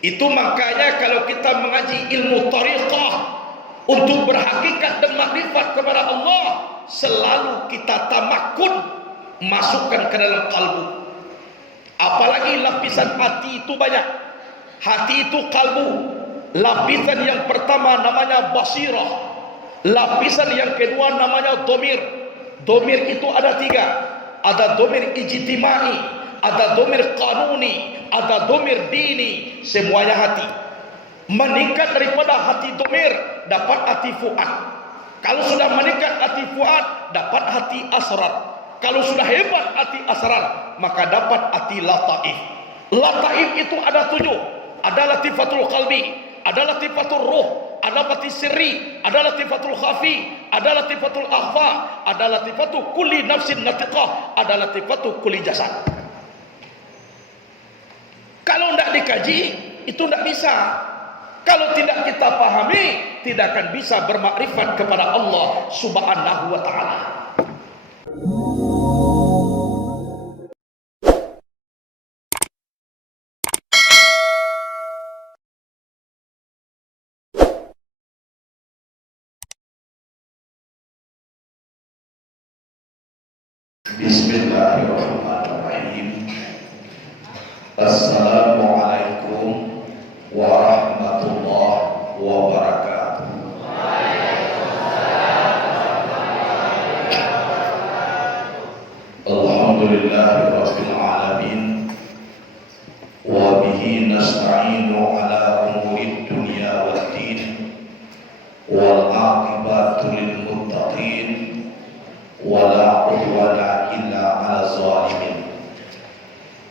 Itu makanya kalau kita mengaji ilmu tariqah untuk berhakikat dan makrifat kepada Allah, selalu kita tamakun masukkan ke dalam kalbu. Apalagi lapisan hati itu banyak. Hati itu kalbu. Lapisan yang pertama namanya basirah. Lapisan yang kedua namanya domir. Domir itu ada 3. Ada domir ijtimai, ada domir kanuni, ada domir dini. Semuanya hati. Meningkat daripada hati domir, dapat hati fuad. Kalau sudah meningkat hati fuad, dapat hati asrar. Kalau sudah hebat hati asrar, maka dapat hati lataif. Lataif itu ada 7. Ada latifatul qalbi, ada latifatul ruh, ada latifatul sirri, ada latifatul khafi, ada latifatul akhfa, ada latifatul kulli nafsin natiqah, ada latifatul kulli jasad. Kalau tidak dikaji, itu tidak bisa. Kalau tidak kita pahami, tidak akan bisa bermakrifat kepada Allah Subhanahu wa ta'ala. Bismillahirrahmanirrahim. Assalamualaikum warahmatullahi wabarakatuh. Alhamdulillahirabbil alamin wa bihi nasta'inu ala umurid dunya waddin wal aqibatu lil muttaqin wala udwana illa 'alal zalimin.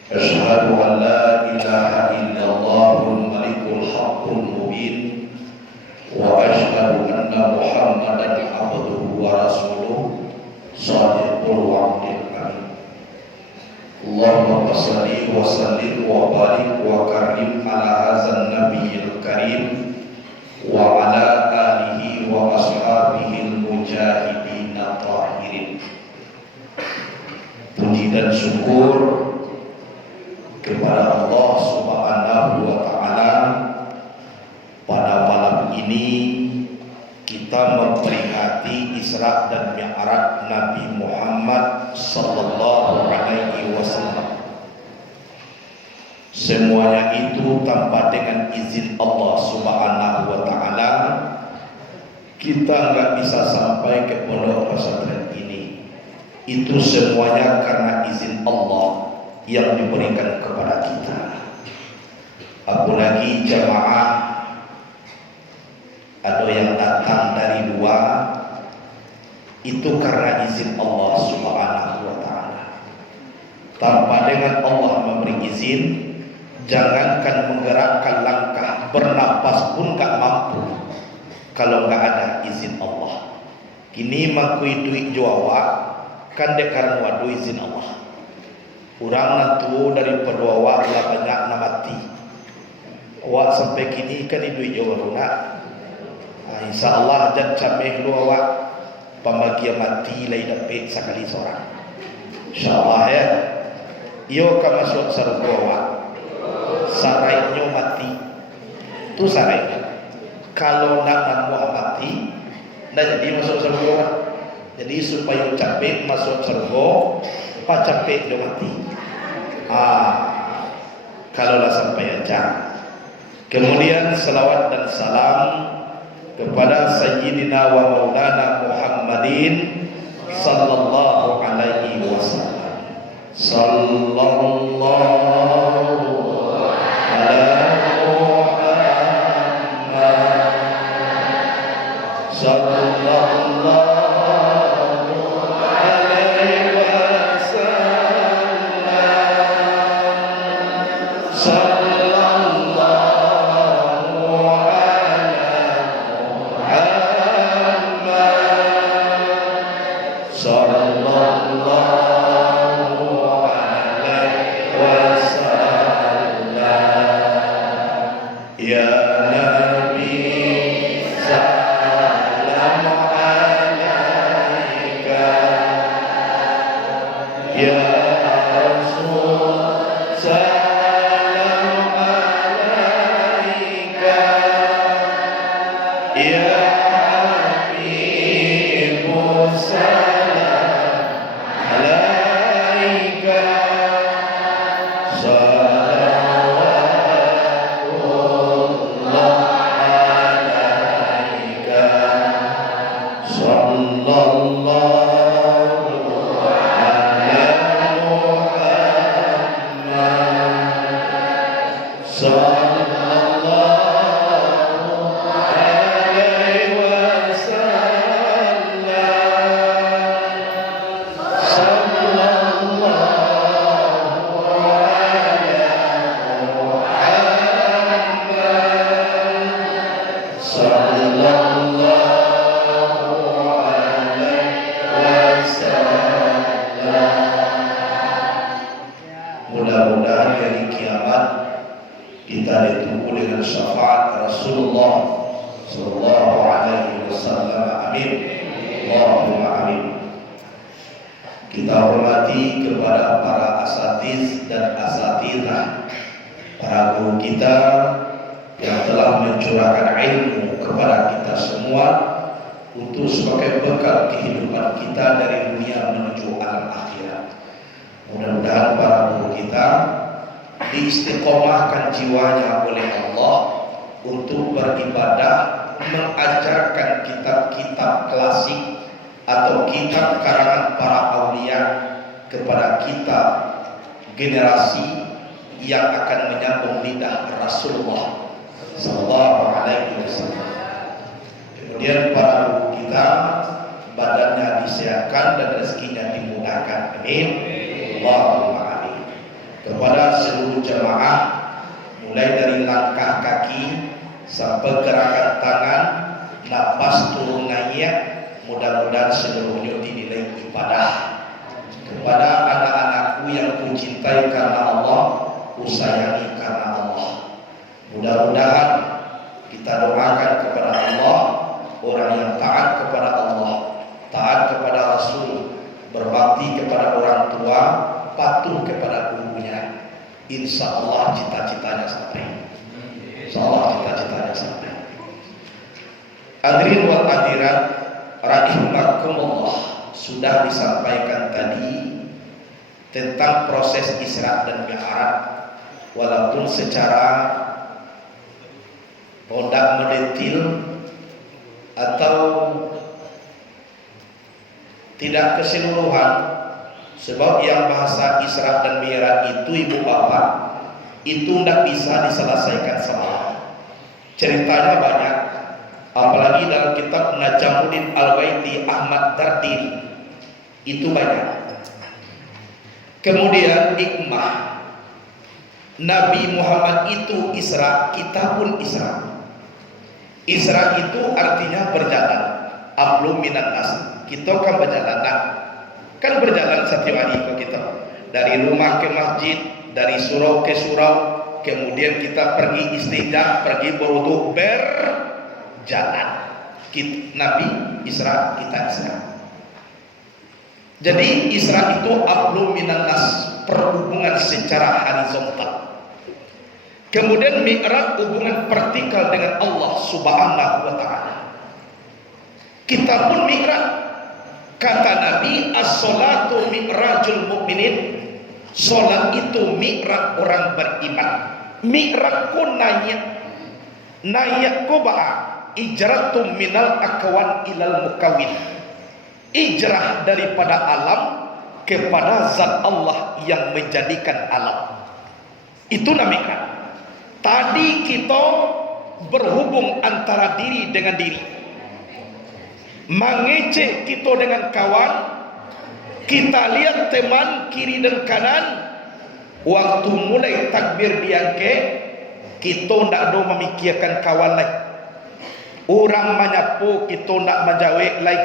Asyhadu an la ilaha illallahul malikul haqqul mubin wa asyhadu anna Muhammadan abduhu wa rasuluh shadiqul wa'dil amin. Allahumma shalli wa sallim wa barik wa karim ala hadzal nabiyil karim wa ala alihi wa ashabihil mujahidin tahirin. Puji dan syukur kepada Allah Subhanahu wa ta'ala. Pada malam ini kita memperingati Isra dan Mi'raj Nabi Muhammad sallallahu alaihi wasallam. Semuanya itu tanpa dengan izin Allah Subhanahu wa ta'ala kita nggak bisa sampai ke pondok pesantren ini. Itu semuanya karena izin Allah yang diberikan kepada kita. Apalagi jamaah ada yang datang dari luar, itu karena izin Allah Subhanahu wa ta'ala. Tanpa dengan Allah memberi izin, jangankan menggerakkan langkah, bernapas pun gak mampu kalau gak ada izin Allah. Kini makui duit Jawa kan dekarang wadu izin Allah. Kurang nantu dari kedua wak lah banyak namati. Wak sampai kini kan duit Jawa runa. Insya Allah jan cameh lu wak pembagian mati lagi dapat sekali seorang. Insya Allah ya. Iyo kan masuk sarung wak. Sarainya mati. Tu sarainya. Kalau nak namu mati, nak jadi masuk sarung wak. Jadi supaya capek masuk surga, pak capek dia mati. Kalaulah sampai aja. Kemudian salawat dan salam kepada Sayyidina wa Maulana Muhammadin sallallahu alaihi wasallam. Sallallahu alaihi Muhammad sallallahu Mudah-mudahan hari kiamat kita ditunggu dengan syafaat Rasulullah sallallahu alaihi wasallam. Amin. Allahumma amin. Kita hormati kepada para asatiz dan asatidzah, para guru kita yang telah mencurahkan ilmu kepada kita semua untuk sebagai bekal kehidupan kita dari dunia menuju alam akhirat. Mudah-mudahan para guru kita diistiqomahkan jiwanya oleh Allah untuk beribadah, mengajarkan kitab-kitab klasik atau kitab karangan para aulia kepada kita, generasi yang akan menyambung lidah Rasulullah sallallahu alaihi wasallam. Kemudian para guru kita badannya disehatkan dan rezekinya dimudahkan. Amin. Allahumma amin. Kepada seluruh jemaah, mulai dari langkah kaki sampai gerakan tangan, napas turun naik, mudah-mudahan seluruhnya dinilai ibadah. Kepada anak-anakku yang kucintai karena Allah, kusayangi karena Allah, mudah-mudahan kita doakan kepada Allah, orang yang taat kepada Allah, taat kepada Rasul, berbakti kepada orang tua, patuh kepada gurunya. Insya Allah cita-citanya sampai. Insya Allah cita-citanya sampai. Hadirin wal hadirat rahimakumullah, sudah disampaikan tadi tentang proses Isra dan Mi'raj, walaupun secara tidak mendetil atau tidak keseluruhan, sebab yang bahasa Isra dan Mi'raj itu ibu bapak itu tidak bisa diselesaikan semalam. Ceritanya banyak, apalagi dalam kitab Najamuddin Al-Waiti Ahmad Dardiri itu banyak. Kemudian hikmah Nabi Muhammad itu Isra, kita pun Isra. Isra itu artinya berjalan, ablum minan nas. Kita kan berjalan, kan berjalan setiap hari kok kita, dari rumah ke masjid, dari surau ke surau, kemudian kita pergi istinja, pergi berwudu, berjalan. Nabi Isra, kita Isra. Jadi Isra itu ablum minan nas, perhubungan secara horizontal. Kemudian Mi'raj hubungan vertikal dengan Allah Subhanahu wa taala. Kita pun Mi'raj. Kata Nabi, as-salatu mi'rajul mu'minin. Salat itu mi'raj orang beriman. Mi'raj ko naik ko ba'a ijratum minal akwan ilal mukawin. Ijrah daripada alam kepada zat Allah yang menjadikan alam. Itu namanya. Tadi kita berhubung antara diri dengan diri, mengecek kita dengan kawan, kita lihat teman kiri dan kanan. Waktu mulai takbir diangkat, kita tidak ada memikirkan kawan lain. Orang menyapu, kita tidak menjawab lain.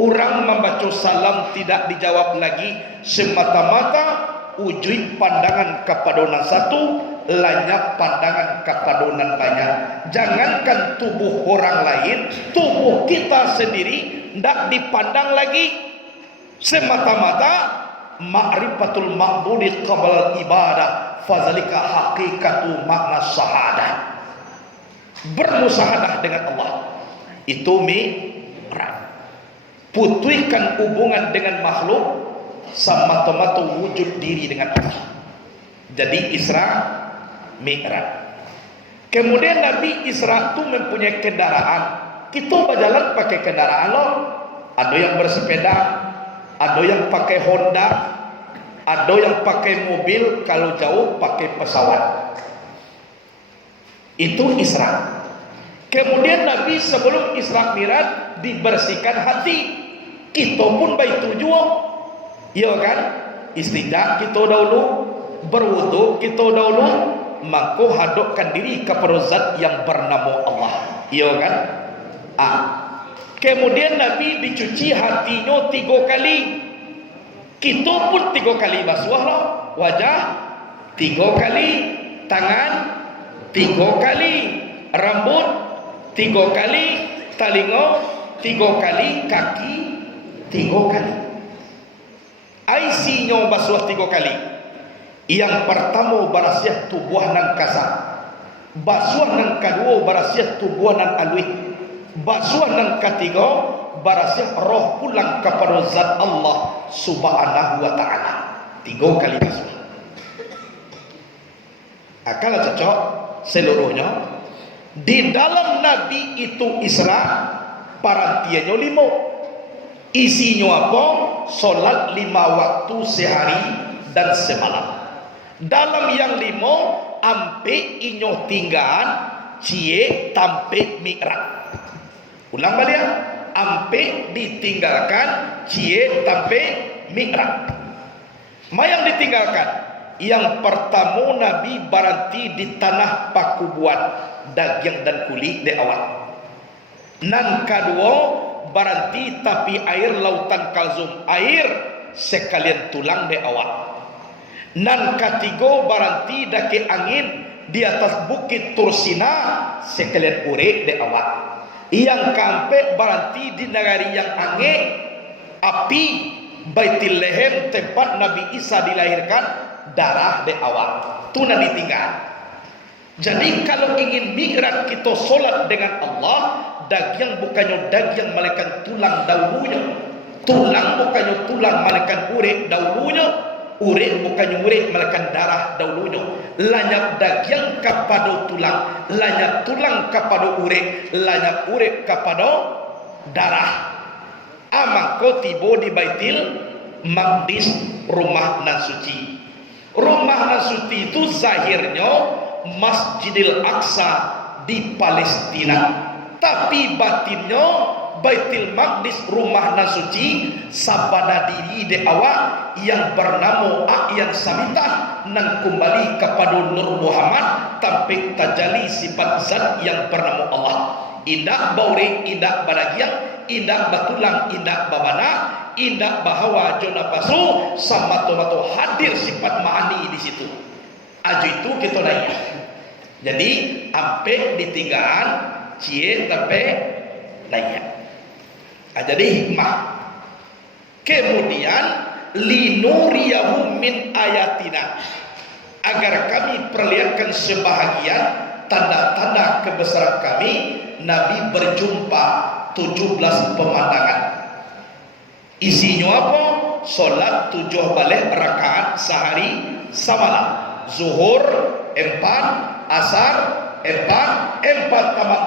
Orang membaca salam tidak dijawab lagi. Semata-mata ujui pandangan kepadonan satu, lanyap pandangan kepadonan banyak. Jangankan tubuh orang lain, tubuh kita sendiri tidak dipandang lagi. Semata-mata ma'rifatul ma'budi qabla ibadah, fazalika haqiqatu makna syahadah. Bermusahadah dengan Allah itu mi'raj. Putuskan hubungan dengan makhluk, sama-sama wujud diri dengan Allah. Jadi Isra Mi'raj. Kemudian Nabi Isra itu mempunyai kendaraan. Kita berjalan pakai kendaraan loh. Ada yang bersepeda, ada yang pakai Honda, ada yang pakai mobil, kalau jauh pakai pesawat. Itu Isra. Kemudian Nabi sebelum Isra Mi'raj dibersihkan hati. Kita pun baik tujuh, ya kan? Istinja kita dahulu, berwudu kita dahulu, maka hadapkan diri kepada Zat yang bernama Allah, ya kan? Kemudian Nabi dicuci hatinya 3 kali. Kita pun 3 kali basuh wajah, 3 kali tangan, 3 kali rambut, 3 kali telinga, 3 kali kaki, 3 kali. Isinya basuh 3 kali. Yang pertama barasiah tubuh nan kasar, basuh nan kedua barasiah tubuh nan alwi, basuh nan ketiga barasiah roh pulang kepada Zat Allah Subhanahu wa ta'ala. 3 kali basuh. Kalau cocok seluruhnya di dalam Nabi itu Isra parantiannya 5. Isinya apa? Solat 5 waktu sehari dan semalam. Dalam yang 5 ampe inyo tinggal cie tampe Mi'raj. Ulang balik, ampe ditinggalkan cie tampe Mi'raj. Mayang ditinggalkan. Yang pertama Nabi berhenti di tanah pakubuan, daging dan kulit di awal. Nan kedua berhenti tapi air lautan Kalzum, air sekalian tulang di awal. Nan ketiga berhenti daki angin di atas bukit Tursina sekalian urek di awal. Yang keempat berhenti di negari yang angin api Baitul Lehem tempat Nabi Isa dilahirkan, darah di awal. Itu Nabi tinggal. Jadi kalau ingin Mi'raj kita solat dengan Allah, daging bukannya daging malaikat tulang dahulunya, tulang bukannya tulang malaikat urek dahulunya, urek bukannya urek malaikat darah dahulunya. Lanyap daging kepada tulang, lanyap tulang kepada urek, lanyap urek kepada darah. Maka tiba di Baitul Maqdis, rumah nan suci. Rumah nan suci itu zahirnya Masjidil Aqsa di Palestina, tapi batinnya Baitul Maqdis, rumah nan suci sabada diri di awak yang bernama A'yan Samitah nan kembali kepada Nur Muhammad tampik tajali sifat zat yang bernama Allah. Indak bauri, indak balagiang, indak batulang, indak babana, indak bahawa jona pasu sama tomato hadir sifat ma'ani di situ. Aju itu kita naik. Jadi ampe ditinggalan cie tapi naik. Jadi hikmah. Kemudian linuriyahu min ayatina, agar kami perlihatkan sebahagian tanda-tanda kebesaran kami. Nabi berjumpa 17 pemandangan. Isinya apa? Solat 7 balik rakaat sehari semalam. Zuhur 4, asar 4, 4 tambah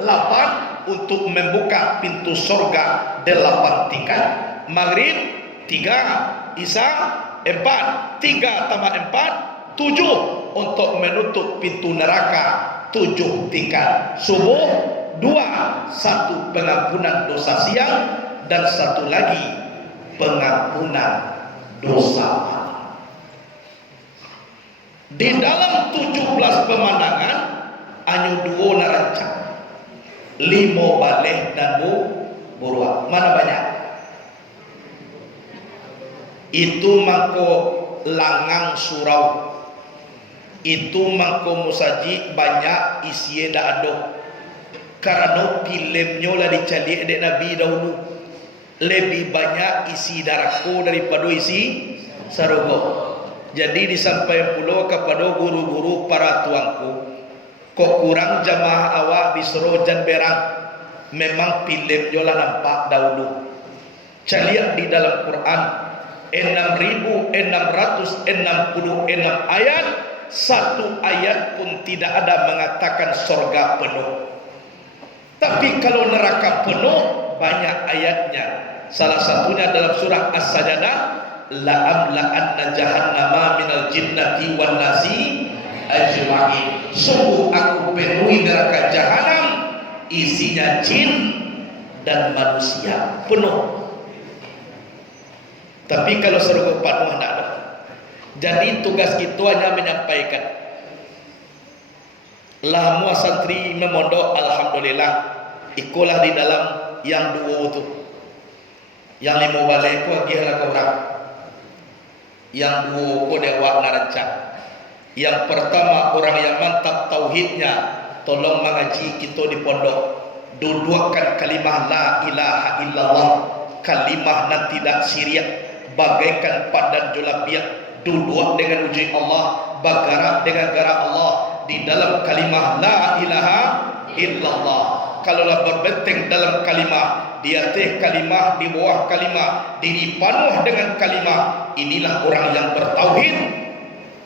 4, 8 untuk membuka pintu surga 8 tingkat. Maghrib 3, Isya 4, 3 tambah 4, 7 untuk menutup pintu neraka 7 tingkat. Subuh 2, 1 pengampunan dosa siang dan 1 lagi pengampunan dosa malam. Di dalam 17 pemandangan hanya 2 narancang, 5 balik dan buruan. Mana banyak? Itu mangko langang surau, itu mangko musaji banyak isi dah ada. Karena filmnya lah dicari dek Nabi dahulu, lebih banyak isi darahku daripada isi sarogo. Jadi disampaikan pula kepada guru-guru para tuanku, kok kurang jamaah awak bisro jan berang. Memang filmnya lah nampak dahulu. Caliak di dalam Quran 6.666 ayat, 1 ayat pun tidak ada mengatakan surga penuh. Tapi kalau neraka penuh, banyak ayatnya. Salah satunya dalam surah As-Sajdah, la'amla'anna jahannama minal jinnati wan nasi ajma'in. Sungguh aku neraka jahanam isinya jin dan manusia penuh. Tapi kalau surga penuh tidak ada. Jadi tugas kita hanya menyampaikan. Lah mua santri memondok, alhamdulillah, ikulah di dalam yang dua itu. Yang lima balik ku lagi lah orang. Yang dua ku dewa narancak. Yang pertama orang yang mantap tauhidnya, tolong mengaji kita di pondok. Duduakan kalimah la ilaha illallah, kalimah nan tidak syirik, bagaikan padan jolapiak. Duduk dengan uji Allah, bergerak dengan gerak Allah di dalam kalimah la ilaha illallah. Kalaulah berbenteng dalam kalimah, di atas kalimah, di bawah kalimah, diri penuh dengan kalimah, inilah orang yang bertauhid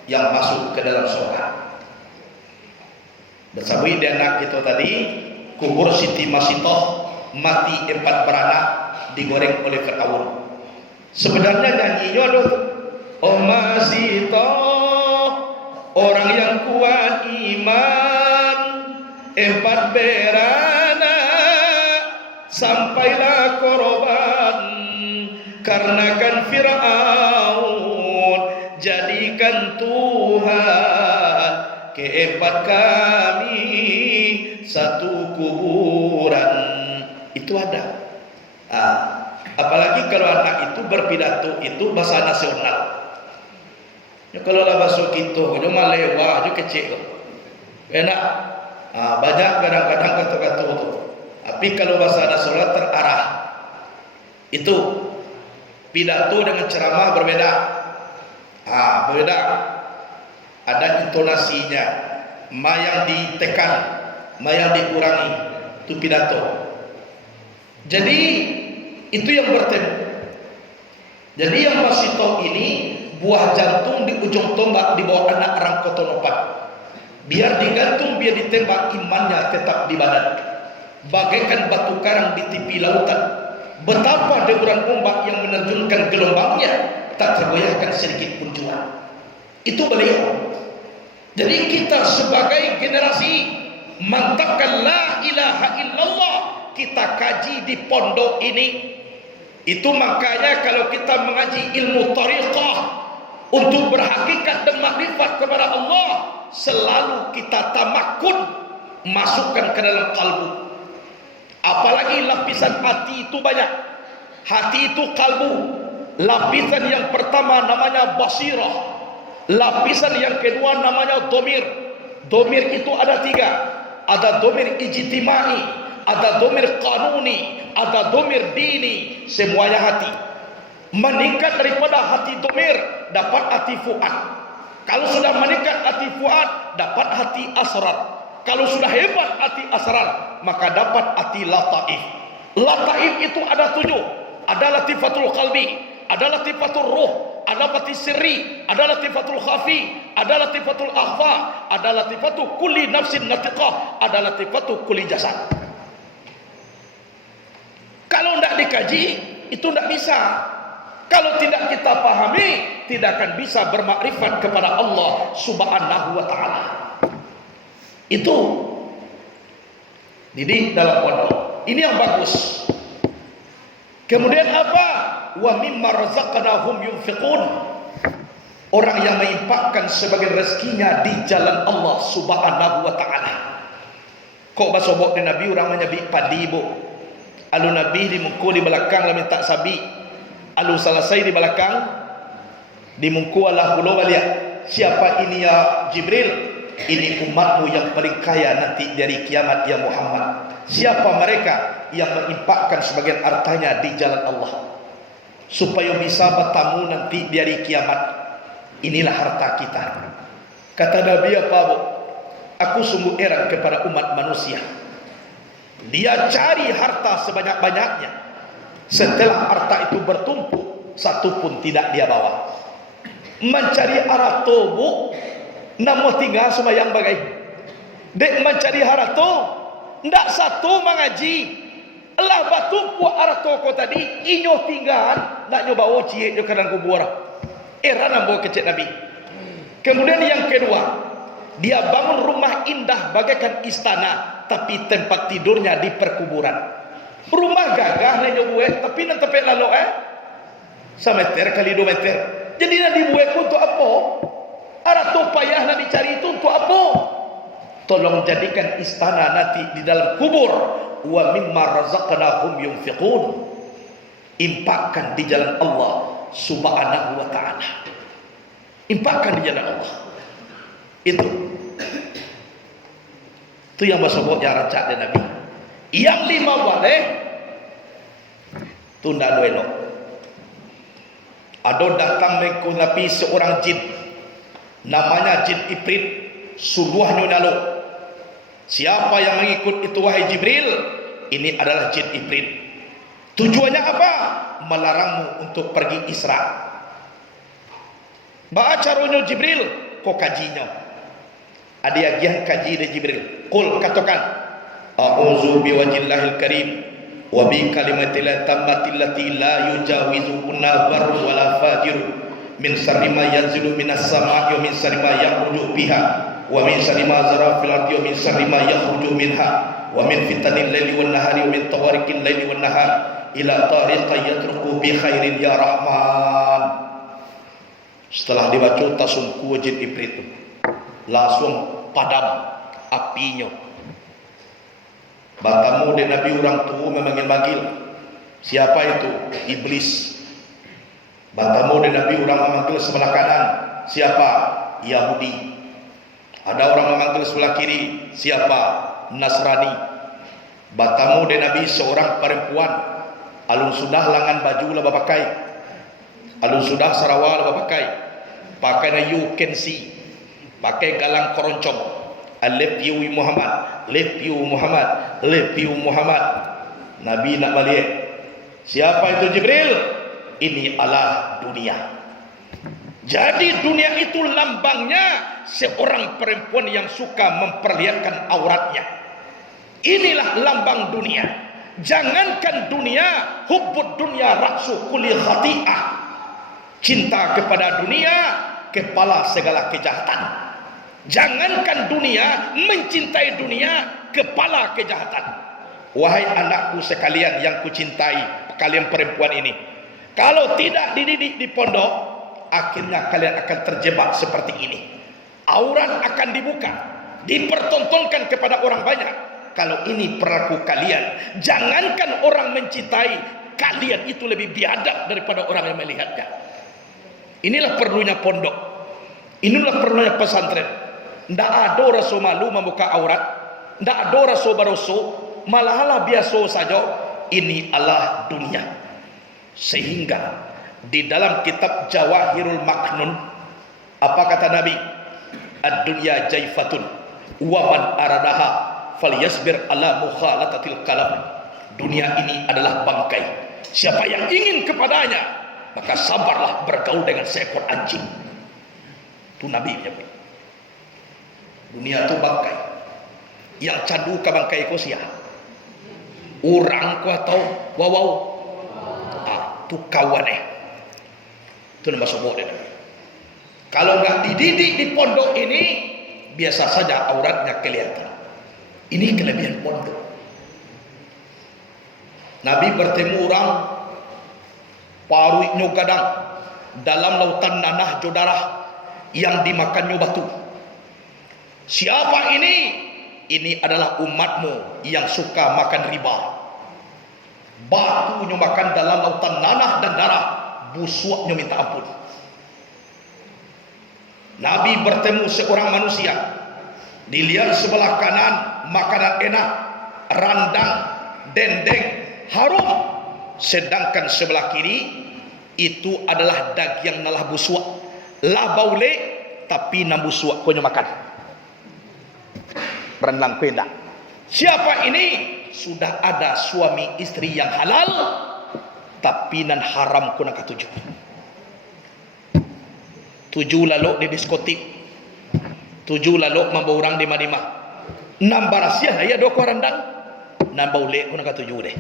yang masuk ke dalam surga. Bersabui dia anak kita tadi, kubur Siti Masitoh, mati 4 beranak, digoreng oleh Fir'aun. Sebenarnya nyanyinya aduh, oh Masitoh, orang yang kuat iman, 4 beranak, sampailah korban, karena kan Fir'aun jadikan Tuhan keempat kami satu kuburan. Itu ada. Apalagi kalau anak itu berpidato itu bahasa nasional. Ya, kalau lah bahasa kita, cuma lewah, itu kecil. Enak. Banyak kadang-kadang kata-kata itu. Tapi kalau bahasa nasional terarah. Itu pidato dengan ceramah berbeda. Berbeda. Ada intonasinya, ma yang ditekan, ma yang dikurangi, itu pidato. Jadi itu yang bertemu. Jadi yang Masitoh ini buah jantung di ujung tombak di bawah anak Rangkotonopat. Biar digantung, biar ditembak, imannya tetap di badan. Bagaikan batu karang di tepi lautan. Betapa deburan ombak yang menerjunkan gelombangnya tak tergoyahkan sedikit pun juga. Itu beliau. Jadi kita sebagai generasi mantapkan la ilaha illallah, kita kaji di pondok ini. Itu makanya kalau kita mengaji ilmu tariqah untuk berhakikat dan makrifat kepada Allah, selalu kita tamakun masukkan ke dalam kalbu. Apalagi lapisan hati itu banyak. Hati itu kalbu. Lapisan yang pertama namanya basirah. Lapisan yang kedua namanya domir. Domir itu ada 3. Ada domir ijtimai, ada domir kanuni, ada domir dini. Semuanya hati. Meningkat daripada hati domir, dapat hati fuad. Kalau sudah meningkat hati fuad, dapat hati asrar. Kalau sudah hebat hati asrar, maka dapat hati lataif. Lataif itu ada 7. Ada latifatul qalbi, ada latifatul ruh, ada latifatul sirri, ada latifatul khafi, ada latifatul akhfa, ada latifatul kulli nafsin natiqah, ada latifatul kulli jasad. Kalau tidak dikaji, itu tidak bisa. Kalau tidak kita pahami, tidak akan bisa bermakrifat kepada Allah Subhanahu wa ta'ala. Itu didik dalam pondok. Ini yang bagus. Kemudian apa? Wa mimma razaqnahum yunfiqun. Orang yang menginfakkan sebagian rezekinya di jalan Allah Subhanahu wa ta'ala. Kok basobok di Nabi orang menyabik padi bu. Alu Nabi dimungku di belakang lah minta sabi. Alu selesai di belakang dimungku Allah pulau balik. Siapa ini ya Jibril? Ini umatmu yang paling kaya nanti dari kiamat ya Muhammad. Siapa mereka yang menginfakkan sebagian hartanya di jalan Allah supaya bisa bertamu nanti dari kiamat? Inilah harta kita. Kata Nabi apa bu? Aku sungguh heran kepada umat manusia. Dia cari harta sebanyak-banyaknya. Setelah harta itu bertumpuk, satu pun tidak dia bawa. Mencari harta bu, namun tinggal sembahyang bagai. Dek mencari harta, ndak satu mengaji. Allah batu puak harta ko tadi, inyo tinggal, nak nyoba oci yo kanan kubur. Era nambo kecek Nabi. Kemudian yang kedua, dia bangun rumah indah bagaikan istana, tapi tempat tidurnya di perkuburan. Rumah gagah na buat, tapi nan tempat lalu semeter kali 2 meter. Jadi nak dibuat untuk apa? Arah tu payah nak dicari itu untuk apa? Tolong jadikan istana nanti di dalam kubur. Wa mimma razaqnahum yunfiqun. Impakkan di jalan Allah Subhanahu wa ta'ala. Impakkan di jalan Allah. Itu yang masuknya rancak dan Nabi. Yang 5 boleh tunda duelo. Ada datang mengikuti seorang jin, namanya jin Ifrit, suluhnya nalo. Siapa yang mengikut itu wahai Jibril? Ini adalah jin Ifrit. Tujuannya apa? Melarangmu untuk pergi Isra. Baca caranya Jibril, kok kajinya? Ada yang kaji dari Jibril. Qul, katakan, a'udzu biwajhillahil karim wa bi kalimatil tammatil lati la yujawizuhunna barrun wala fajir min syarri ma yanzilu minas samaa'i wa min syarri ma yakhruju biha wa min syarri ma zara fil ardi wa min syarri ma yakhruju minha wa min fitanil laili wan nahari wa min tawariqil laili wan nahar ila tariqin yatruku bi khairin ya rahman. Setelah dibaca tasumku jin Ifrit itu langsung padam apinya. Batamu dan Nabi orang tua memanggil-manggil. Siapa itu? Iblis. Batamu dan Nabi orang memanggil sebelah kanan. Siapa? Yahudi. Ada orang memanggil sebelah kiri. Siapa? Nasrani. Batamu dan Nabi seorang perempuan. Alun sudah langan baju lah pakai. Alun sudah sarawal lah pakai. Pakai na you can see. Pakai galang keroncong. Alif you Muhammad, lif you Muhammad, lif you Muhammad. Nabi nak balik. Siapa itu Jibril? Ini adalah dunia. Jadi dunia itu lambangnya seorang perempuan yang suka memperlihatkan auratnya. Inilah lambang dunia. Jangankan dunia, hubbud dunia raksu kulli khati'ah. Cinta kepada dunia, kepala segala kejahatan. Jangankan dunia, mencintai dunia, kepala kejahatan. Wahai anakku sekalian yang kucintai, kalian perempuan ini, kalau tidak dididik di pondok, akhirnya kalian akan terjebak seperti ini. Aurat akan dibuka, dipertontonkan kepada orang banyak. Kalau ini perilaku kalian, jangankan orang mencintai, kalian itu lebih biadab daripada orang yang melihatnya. Inilah perlunya pondok. Inilah perlunya pesantren. Tidak ada rasa malu membuka aurat, tidak ada rasa baroso, malah biasa saja. Ini adalah dunia. Sehingga di dalam kitab Jawahirul Maknun, apa kata Nabi? Ad-dunya jaifatun wa man aradaha falyasbir ala mukhalatatil kalam. Dunia ini adalah bangkai. Siapa yang ingin kepadanya, maka sabarlah bergaul dengan seekor anjing. Itu Nabi menyebut. Dunia itu bangkai. Yang candu ke bangkai ko sia. Orang ko atau wow. Tu kawan Itu nama sebut dia. Kalau enggak dididik di pondok ini, biasa saja auratnya kelihatan. Ini kelebihan pondok. Nabi bertemu orang paruiknya gadang dalam lautan nanah jodarah yang dimakannya batu. Siapa ini? Ini adalah umatmu yang suka makan riba. Batunya makan dalam lautan nanah dan darah, busuknya minta ampun. Nabi bertemu seorang manusia, dilihat sebelah kanan makanan enak, randang, dendeng, harum, sedangkan sebelah kiri itu adalah daging nalah busuk, lah baule tapi nam busuk konya makan. Rendang peda. Siapa ini? Sudah ada suami istri yang halal, tapi nan haram kuna ketujuh. Tujuh lalu di diskotik, tujuh lalu membawa orang di madimah. Nambah rahasia ya doko rendang, nambah ule kuna ketujuh deh.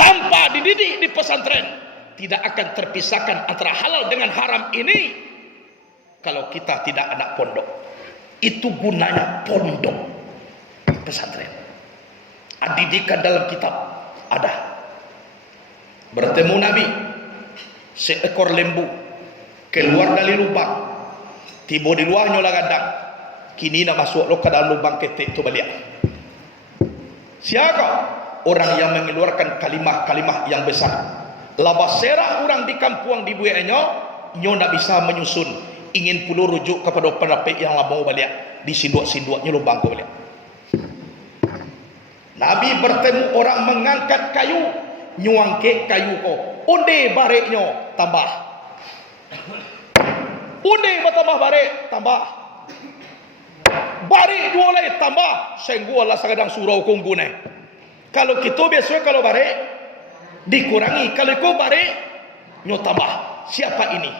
Tanpa dididik di pesantren, tidak akan terpisahkan antara halal dengan haram ini. Kalau kita tidak anak pondok, itu gunanya pondok. pesantren. Didikan dalam kitab ada. Bertemu Nabi, seekor lembu keluar dari lubang, tiba di luarnya lah gadang, kini nak masuk lo ke dalam lubang ketek tu balik. Siapa? Orang yang mengeluarkan kalimah-kalimah yang besar. Labas serah orang di kampung di buahnya, nyo nak bisa menyusun, ingin puluh rujuk kepada pendapat yang lama balik, disinduk-sinduknya lubang tu balik. Nabi bertemu orang mengangkat kayu, nyuangke kayu ko, unde bareknya tambah, unde bertambah barek tambah, barek dua lagi tambah, senggua lah sekadang surau kunggune. Kalau kita biasa kalau barek dikurangi, kalau kau barek nyo tambah. Siapa ini?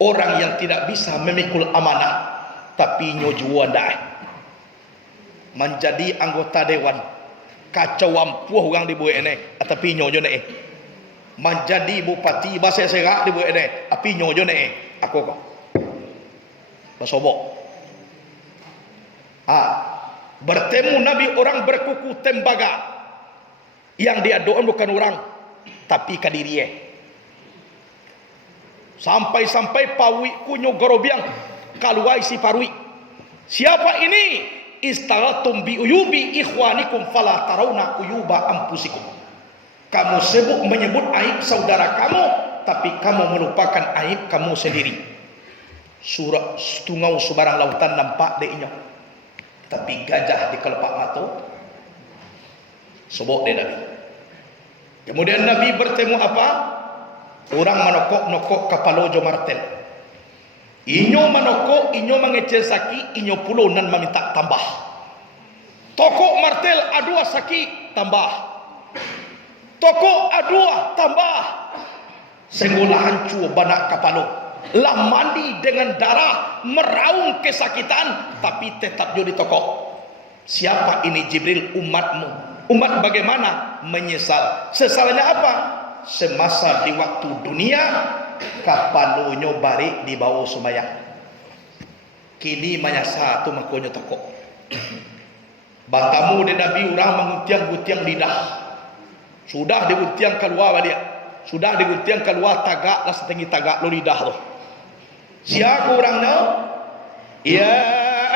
Orang yang tidak bisa memikul amanah, tapi nyo jual dah menjadi anggota dewan. Kacau ampuh orang di buat ini, tapi nyojo ne menjadi bupati bahasa serak di buat ini, tapi nyojo ne aku kok basobok. Bertemu Nabi orang berkuku tembaga, yang dia doa bukan orang, tapi kadiriye. Sampai-sampai pawi kunyo gorobiang kaluai si parwi. Siapa ini? Istaratum bi uyubi ikhwanikum fala tarawna uyuba ampusikum. Kamu menyebut aib saudara kamu, tapi kamu melupakan aib kamu sendiri. Surah tungau sebarang lautan nampak deinya, tapi gajah di kelopak mata sobok de Nabi. Kemudian Nabi bertemu apa? Orang menokok-nokok kapalojo martel. Inyo manoko, inyo mengecil saki, inyo pulau nan meminta tambah. Toko martel adua saki tambah. Toko adua tambah. Senggola hancur banak kapalo. Lah mandi dengan darah, meraung kesakitan, tapi tetap jadi toko. Siapa ini? Jibril, umatmu. Umat bagaimana? Menyesal. Sesalnya apa? Semasa di waktu dunia kapalonyo bari di bawah sumayang, kini manyasa tu makonyo toko. Batamu de Nabi orang mengutiang-gutiang lidah, sudah digutiang keluar dia, sudah digutiang keluar tagak lah setinggi tagak lo lidah tu. Siapa orangnya? Ya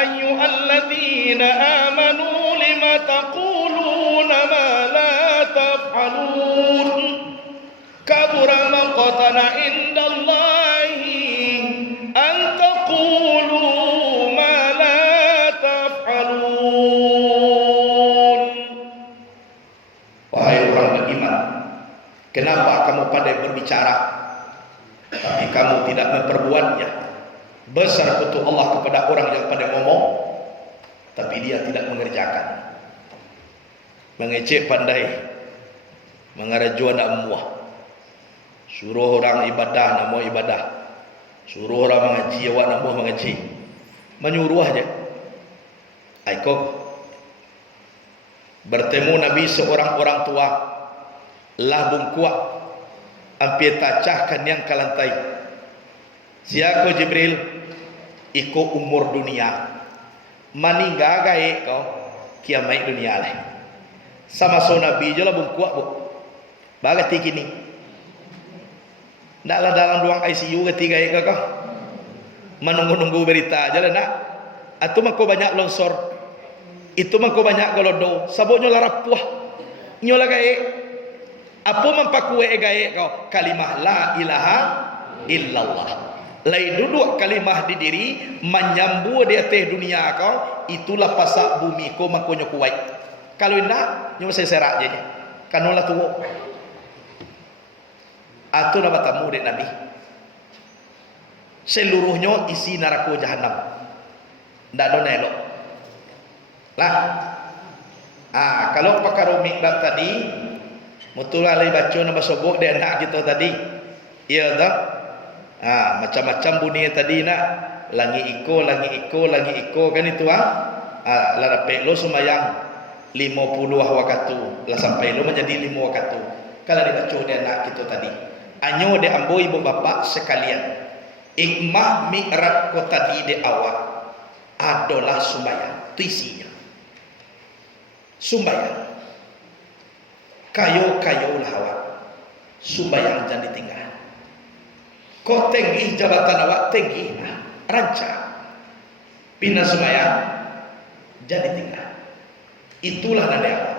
ayyuhalladzina amanu lima taquluna ma la taf'alun. Kabura maqtana indallahi an taqulu ma la taf'alun. Wahai orang beriman, kenapa kamu pandai berbicara tapi kamu tidak memperbuatnya? Besar kutuk Allah kepada orang yang pandai ngomong tapi dia tidak mengerjakan. Mengecek pandai, mengaraju anak muah. Suruh orang ibadah, nak mau ibadah. Suruh orang mengaji, awak nak mau mengaji. Menyuruh aja. Aiko bertemu Nabi seorang orang tua, lah bungkuak, hampir tacahkan yang kalantai. Siapa Jibril? Iko umur dunia. Maningga gae kau kiamai dunia lah. Sama so Nabi je lah bungkuak bu. Bagati kini. Naklah dalam ruang ICU ketiga ya kau menunggu-nunggu berita aja lah nak. Atau mako banyak longsor, itu mako banyak golodo, sabonyo larapuah, nyola gae. Apa mampakue gae kau? Kalimah la ilaha illallah. Lai duduk kalimah di diri, menyambu di atas dunia kau, itulah pasak bumi kau makonyo kuat. Kalau indah, nyoba saya serak je, kanola tuwo. Atau nama tamu dari Nabi seluruhnya isi neraka jahanam, tidak ada elok lah. Kalau pakar mikdam tadi mutulah lagi baca nama sobok dia anak kita tadi, iya tak? Macam-macam bunyi tadi nak langi iko kan itu lah dapat lo semayang 50 wakatu lah sampai lo menjadi 5 wakatu. Kalau dibaca dia anak kita tadi, anyo de ambo ibu bapak sekalian, ikmah mi'raj ko tadi de awak adalah sembahyang, itu isinya. Sumbayang. Kayo lah awak. Sumbayang jangan ditinggal. Kau tinggi jabatan awak tinggi lah. Rancang. Pina sumbayang jangan ditinggal. Itulah nada awak.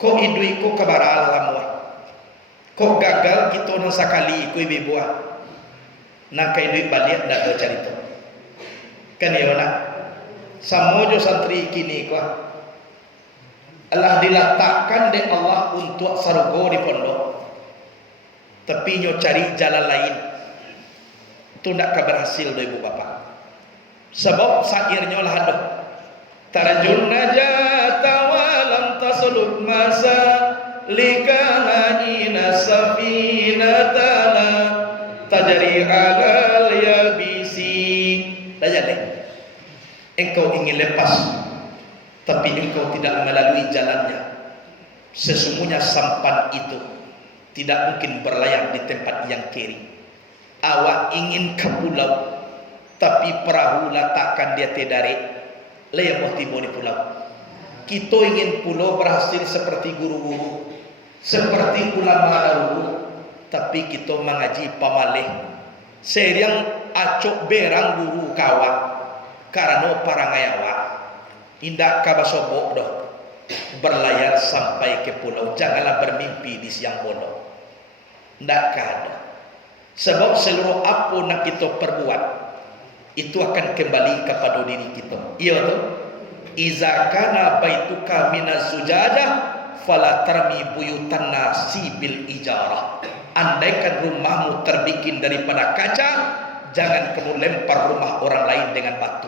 Kau idui kau kabara lamuah. Kau gagal kita nang sakali kau ibu buah. Nak idui balik ndak ada cerita. Kan ya nak. Samojo santri kini kau Allah diletakkan oleh Allah untuk sarugo di pondok, tapi nyo cari jalan lain itu tidak berhasil do ibu bapa. Sebab sairnya lah ada tarjun najata walam tasluk masa likahina safinatana tajri alal yabisi. Dah jadi engkau ingin lepas tapi engkau tidak melalui jalannya. Sesungguhnya sampan itu tidak mungkin berlayar di tempat yang kering. Awak ingin ke pulau, tapi perahu letakkan dia tedari, layar mau tiba di pulau. Kita ingin pulau berhasil seperti guru-guru, seperti ulama dahulu, tapi kita mengaji pamalih. Seriang acok berang guru kawan, karena parangai awak. Indak kabasobok doh berlayar sampai ke pulau. Janganlah bermimpi di siang bolong. Ndak ada. Sebab seluruh apa nak kita perbuat itu akan kembali kepada diri kita. Iya tu. Iza kana baituka minaz zujajah fala tarmi buyutan nasi bil ijarah. Andaikan rumahmu terbikin daripada kaca, jangan kamu lempar rumah orang lain dengan batu.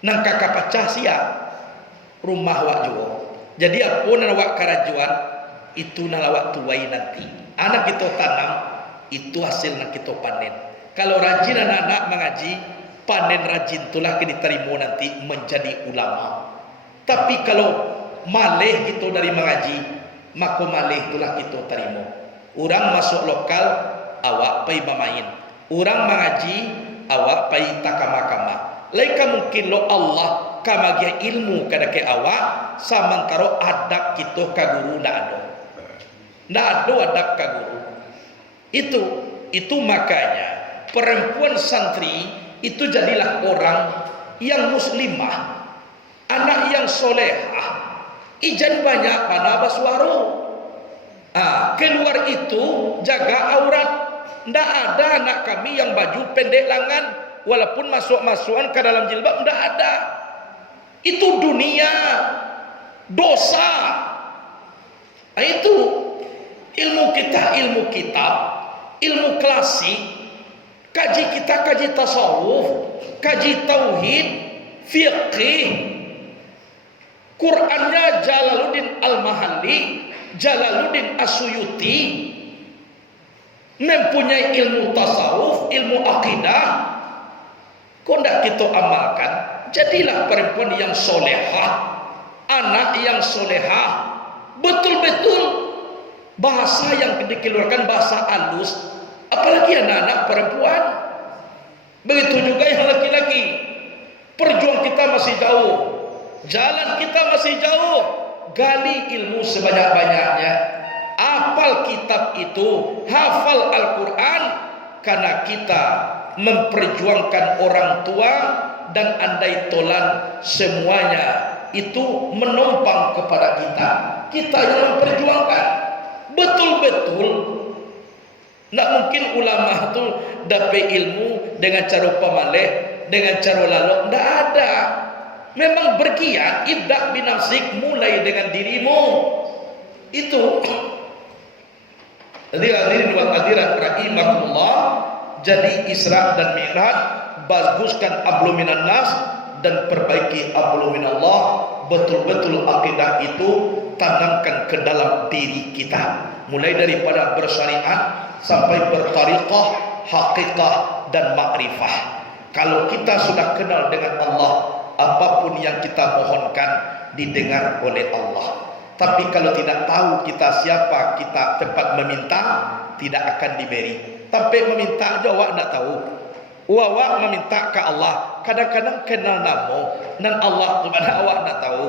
Nang kakak pecah siap rumah awak juga. Jadi apa yang awak kerajuan itu nang awak tuai nanti. Anak kita tanam itu hasil nang kita panen. Kalau rajin anak-anak mengaji, panen rajin itulah diterima nanti menjadi ulama. Tapi kalau malih kita dari mengaji, maka malih itulah kita terima. Orang masuk lokal, awak pergi bermain. Orang mengaji, awak pergi takama-kama. Laika mungkin lo Allah kamagia ilmu kada ke awak samantaro adab kita ka guru ndak ada adab ka guru. Itu makanya perempuan santri itu jadilah orang yang muslimah, anak yang solehah. Ijan banyak pada baswaru. Keluar itu jaga aurat. Ndak ada anak kami yang baju pendek lengan. Walaupun masuk-masukan ke dalam jilbab, tidak ada. Itu dunia dosa. Itu ilmu kita, ilmu kitab, ilmu klasik, kaji kita, kaji tasawuf, kaji tauhid, fiqih. Qurannya Jalaluddin Al-Mahalli, Jalaluddin As-Suyuti, mempunyai ilmu tasawuf, ilmu akidah. Kau tidak kita amalkan, jadilah perempuan yang solehah, anak yang solehah, betul-betul bahasa yang dikeluarkan bahasa halus, apalagi anak-anak perempuan. Begitu juga yang laki-laki. Perjuang kita masih jauh, jalan kita masih jauh. Gali ilmu sebanyak-banyaknya, hafal kitab itu, hafal Al-Quran, karena kita memperjuangkan orang tua dan andai tolan semuanya itu menumpang kepada kita yang memperjuangkan betul-betul. Tidak mungkin ulama itu dapat ilmu dengan cara pamaleh, dengan cara lalu. Tidak ada. Memang bergiat, ibda' binafsik, mulai dengan dirimu. Itu. Jadi hadirin wal hadirat rahimakumullah. Jadi Isra dan Mi'raj, baguskan ablu minan nas dan perbaiki ablu minallah. Betul-betul akidah itu tanamkan ke dalam diri kita, mulai daripada bersyariat sampai bertariqah, haqiqah dan makrifah. Kalau kita sudah kenal dengan Allah, apapun yang kita mohonkan didengar oleh Allah. Tapi kalau tidak tahu kita siapa, kita tempat meminta, tidak akan diberi. Tapi meminta aja awak tidak tahu. Awak meminta ke Allah, kadang-kadang kenal nama dan Allah kepada awak tidak tahu.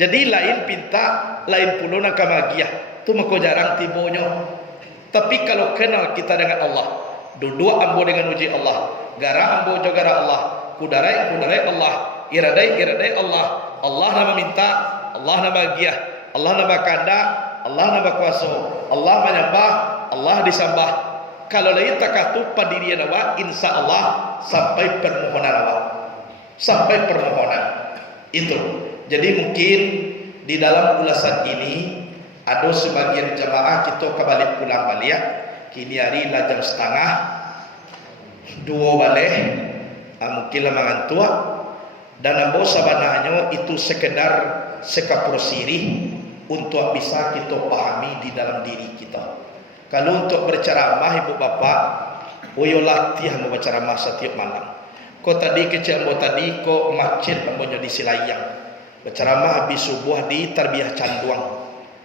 Jadi lain pinta, lain pula nak kamagiah. Tu mako jarang tibonyo. Tapi kalau kenal kita dengan Allah, duduk ambo dengan uji Allah, gara ambo jo gara Allah, kudarai Allah, iradai Allah. Allah nama minta, Allah nama giah, Allah nama kanda, Allah nama kuasa, Allah menyembah, Allah disembah. Kalau lain takatu padirian awak, insya Allah sampai permohonan awak, sampai permohonan itu. Jadi mungkin di dalam ulasan ini ada sebagian jamaah kita kembali pulang balik. Kini hari lah jam setengah 2 balik, mungkin lah mengantuk. Dan ambo sabananya itu sekedar sekapur sirih untuk bisa kita pahami di dalam diri kita. Kalau untuk berceramah ibu bapa, oyo latihan berceramah setiap malam. Kau tadi kecil ambo tadi kau masjid ambo di Silayang. Berceramah habis subuh di Tarbiyah Canduang.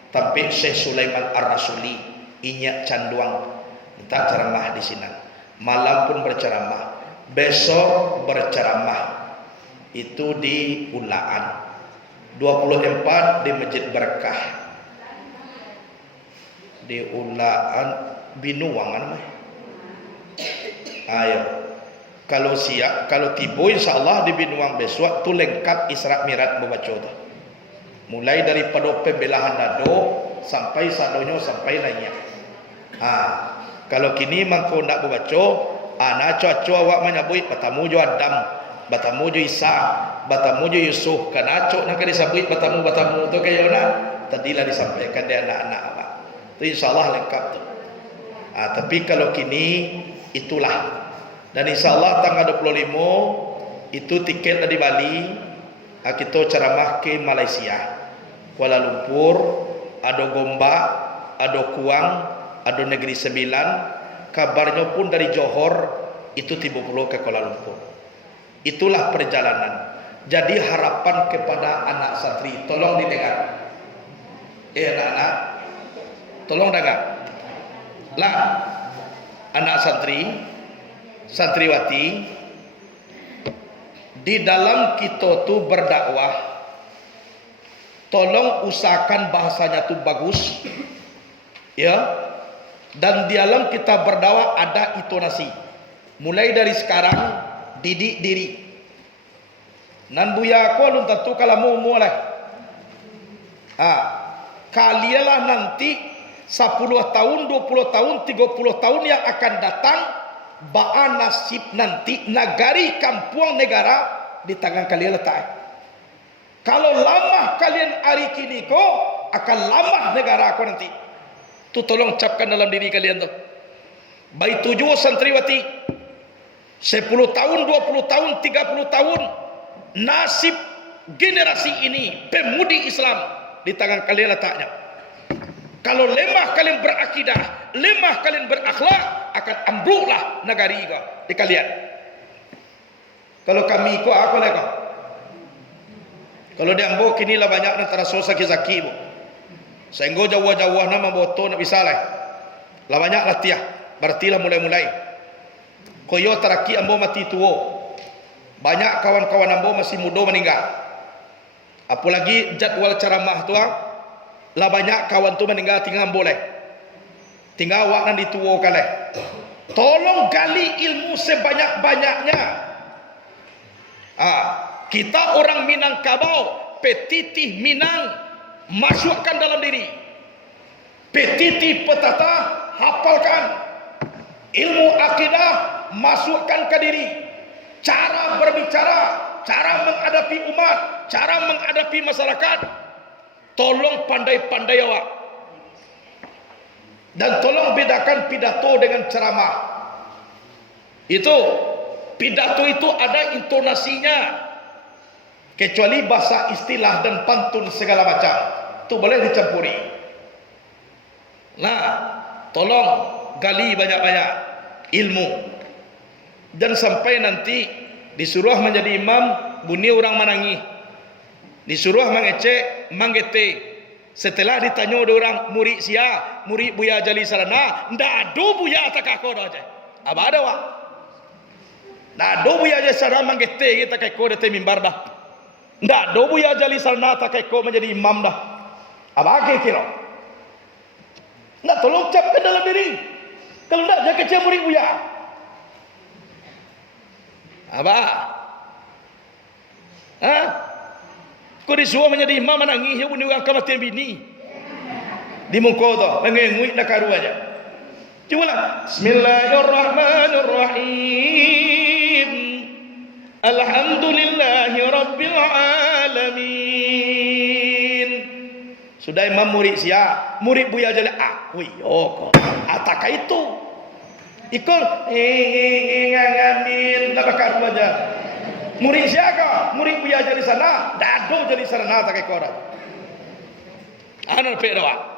Tapi Syekh Sulaiman Ar-Rasuli inyak Canduang minta ceramah di sini. Malam pun berceramah. Besok berceramah itu di Ulaan 24 di Masjid Berkah di Ulaan Binuang namanya. Ayo kalau siap, kalau tiba insyaallah di Binuang besok tu lengkap Isra Mi'raj membaca tu. Mulai daripada pembelahan dado sampai sadonyo sampai lainnya. Kalau kini mangko nak membaca, ana cuaca awak menyabui batamu jo Adam, batamu jo Isa, batamu jo Yusuf, kana cok nak disabui batamu tu kaya nak tadilah disampaikan dia anak-anak awak. Tu insyaallah lengkap tu. Tapi kalau kini itulah. Dan insyaallah tanggal 25 itu tiket dari Bali, kita ceramah ke Malaysia, Kuala Lumpur, ada Gombak, ada Kuang, ada Negeri Sembilan. Kabarnya pun dari Johor itu tiba puluh ke Kuala Lumpur. Itulah perjalanan. Jadi harapan kepada anak santri, tolong didengar. Anak-anak, tolong dengar. Lah, anak santri, santriwati, di dalam kita tu berdakwah, tolong usahakan bahasanya tu bagus, ya. Dan di dalam kita berdakwah ada intonasi. Mulai dari sekarang didik diri. Nan buya ko lun tentu kalau mau mulai. Kalianlah nanti 10 tahun, 20 tahun, 30 tahun yang akan datang, ba'a nasib nanti nagari kampung negara di tangan kalian letak. Kalau lama kalian hari kini ko, akan lama negara ko nanti. Tu tolong capkan dalam diri kalian tu. Baik 7 santriwati, 10 tahun, 20 tahun, 30 tahun, nasib generasi ini pemudi Islam di tangan kalian letaknya. Kalau lemah kalian berakidah, lemah kalian berakhlak, akan ambruklah negari di kalian. Kalau kami ikut apa lagi? Kalau dia ambruk kini lah banyak antara sosa kizaki bu. Sehingga jauh-jauh nama boto nak bisa lah. Lah banyak latihan. Berarti lah mulai-mulai. Koyo teraki ambo mati tua. Banyak kawan-kawan ambo masih muda meninggal. Apalagi jadwal ceramah tu lah banyak kawan tu meninggal tinggal boleh. Tinggal awak nan dituakan leh. Tolong gali ilmu sebanyak-banyaknya. Kita orang Minangkabau, petitih Minang, masukkan dalam diri. Petitih petata, hafalkan. Ilmu akidah, masukkan ke diri. Cara berbicara, cara menghadapi umat, cara menghadapi masyarakat, tolong pandai-pandai awak. Dan tolong bedakan pidato dengan ceramah. Itu pidato itu ada intonasinya. Kecuali bahasa istilah dan pantun segala macam, itu boleh dicampuri. Nah, tolong gali banyak-banyak ilmu. Dan sampai nanti disuruh menjadi imam, bunyi orang menangi. Disuruh mengecek, manggete. Setelah ditanya ada orang murid sia, murid Buya Jali Sarana, ndak ada Buya tak aku dah je. Apa ada wak? Ndak ada Buya Jali Sarana manggete kita kau dah mimbar dah. Ndak do Buya Jali Sarna tak kau menjadi imam dah. Apa kira? Nak tolong capkan dalam diri. Kalau nak jaga kecil murid Buya. Apa? Ha? Kau disuruh menjadi imam menangis ya bunyi orang kematian bini. Di muka tu, mengenguit nak karu aja. Cubalah. Bismillahirrahmanirrahim. Alhamdulillahi rabbil alamin. Sudah imam murid sia, murid Buya Jali aku yo kok. Ataka itu. Ikut ngamin nak karu aja. Murid siapa? Murid Buya Jali sana, dado Jali sana tak ekor. Anu pe doa.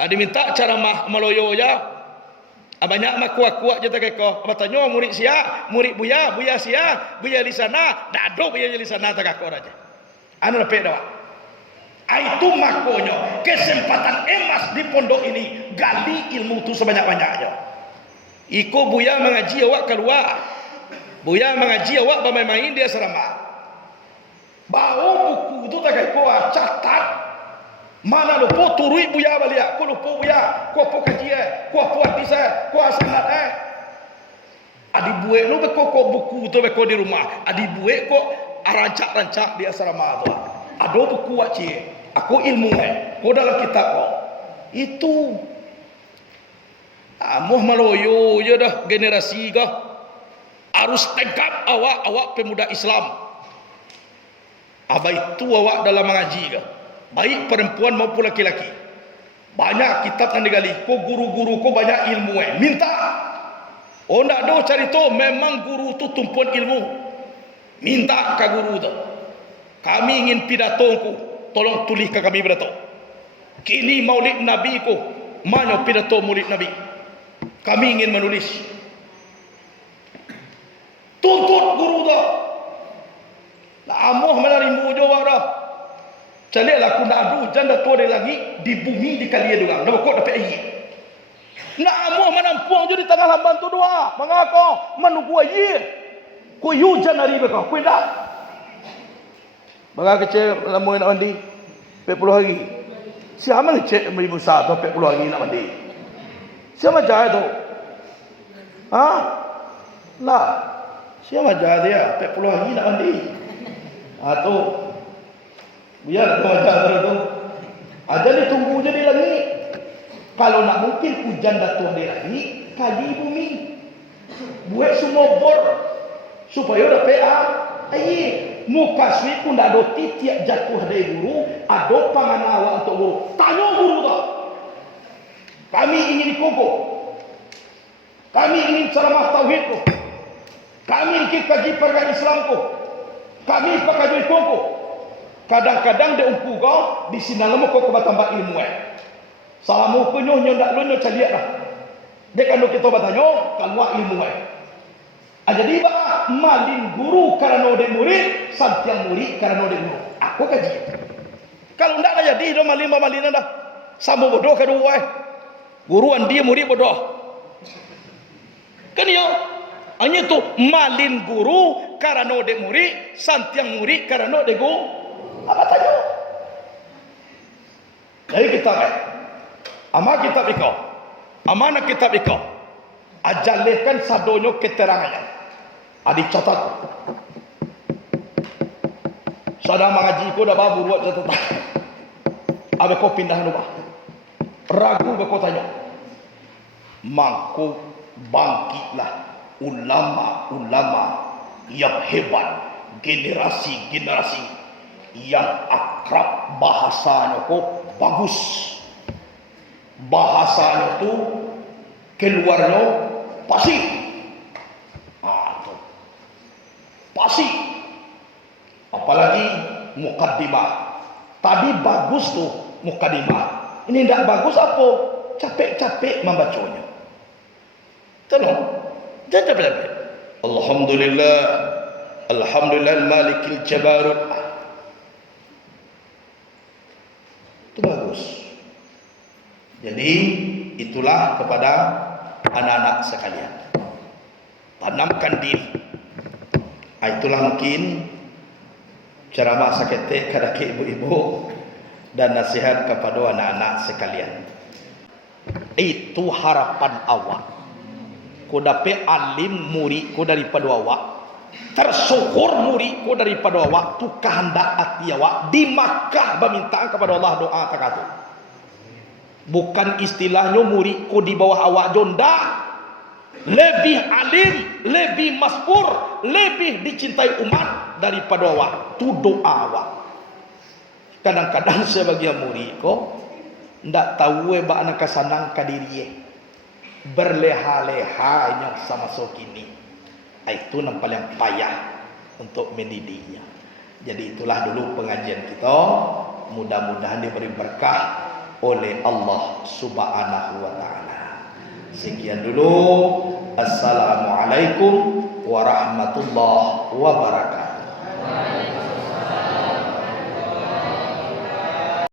Ada minta cara maloyo ya. Banyak mak kuat-kuat je tak ekor. Apa tanya murid sia, murid Buya, Buya sia, Buya di sana, dado Buya Jali sana tak ekor aja. Anu pe doa. Itu makonyo kesempatan emas di pondok ini gali ilmu tu sebanyak-banyaknya. Iko Buya mengaji awak keluar. Buya mengaji awak bermain-main di asrama. Bawa buku itu tak kau catat. Mana lupa turui Buya balik. Kau lupa Buya. Kau apa kajian. Kau apa hadis. Kau sanad. Adi buat lu kau buku itu kau di rumah. Adi buat kau rancak-rancak di asrama tu. Ada buku wajib. Aku ilmu kau dalam kitab kau. Itu. Amuh maloyo je dah generasi kau. Harus tegak awak pemuda Islam. Apa itu awak dalam mengaji ke? Baik perempuan maupun laki-laki. Banyak kitab yang digali. Ko guru-guru ko banyak ilmu minta. Oh ndak do cari tu memang guru tu tumpuan ilmu. Minta ke guru tu. Kami ingin pidato ku, tolong tulis ke kami pidato. Kini Maulid Nabi ku, mana pidato Maulid Nabi? Kami ingin menulis. Tuntut guru tu. Amuh menarimu jawab dah. Calilah aku nak adu janda tua dia lagi di bumi di kalian orang. Dah kau dapat air. Nak amuh menampuang je di tengah lamban tu doa. Mengako menunggu air. Ku hujan hari bekau. Ku dah. Bagai kecil lama nak mandi 40 hari. Siapa ngecek beri besar tu 40 hari nak mandi? Siapa jahat tu? Ha? Lah. Siapa jahat dia 40 hari nak mandi? Ha tu. Biar kau ajar tu. Ajar ni tunggu je di langit. Kalau nak mungkin hujan datang di langit, kali bumi. Buat semua bor supaya dapat air. Muka sui pun tak ada tiap jatuh dari guru, ada pangan awak untuk guru. Tanya guru tu. Kami ingin dikongko. Kami ingin ceramah tauhid tu. Kami ingin kaji perkara Islam tu. Kami pakai duit kongko. Kadang-kadang dia umpu kau di sini lama kau tambah ilmu salamu kunyo ndak lu nyo caliak dah. Dia kan kita bertanya kalau ilmu jadi ba malin guru karena de murid, santiang murid karena de guru. Aku kaji. Kalau ndak ada jadi do malin dah. Sama bodoh kedua guruan dia murid bodoh. Kan ya? Hanya tu malin guru karena de murid, santiang murid karena de guru. Apa tanya? Jadi kita amal kitab ikau, amanah kitab ikau, ajalihkan sadonyo keterangannya. Adik catat. Sadang mengaji ko dah babu buat catatan. Abe kau pindah rumah. Ragu be kau tanya. Mangko bangkitlah ulama-ulama yang hebat, generasi-generasi yang akrab bahasanya kok bagus. Bahasanya tu keluarnya pasti. Pasti. Apalagi mukaddimah. Tadi bagus tu mukaddimah. Ini tidak bagus apa? Capek-capek membacanya. Tolong. Jangan capek-capek. Alhamdulillah. Alhamdulillah malikil jabarut. Itu bagus. Jadi itulah kepada anak-anak sekalian. Tanamkan diri. Itulah mungkin ceramah sakete kepada ibu-ibu dan nasihat kepada anak-anak sekalian. Itu harapan awak. Ku dapat alim muridku daripada awak. Tersyukur muridku daripada awak. Tu kehendak hati awak. Di Makkah meminta kepada Allah doa takatu. Bukan istilahnya muridku di bawah awak jonda. Lebih alim, lebih masbur, lebih dicintai umat daripada awak. Tu doa awak. Kadang-kadang sebagian murid ko ndak tahu ba anak sanang ka diri berleha-leha yang sama sokini. Itu yang paling payah untuk mendidiknya. Jadi itulah dulu pengajian kita. Mudah-mudahan diberi berkah oleh Allah Subhanahu wa taala. Sekian dulu. Assalamualaikum warahmatullahi wabarakatuh.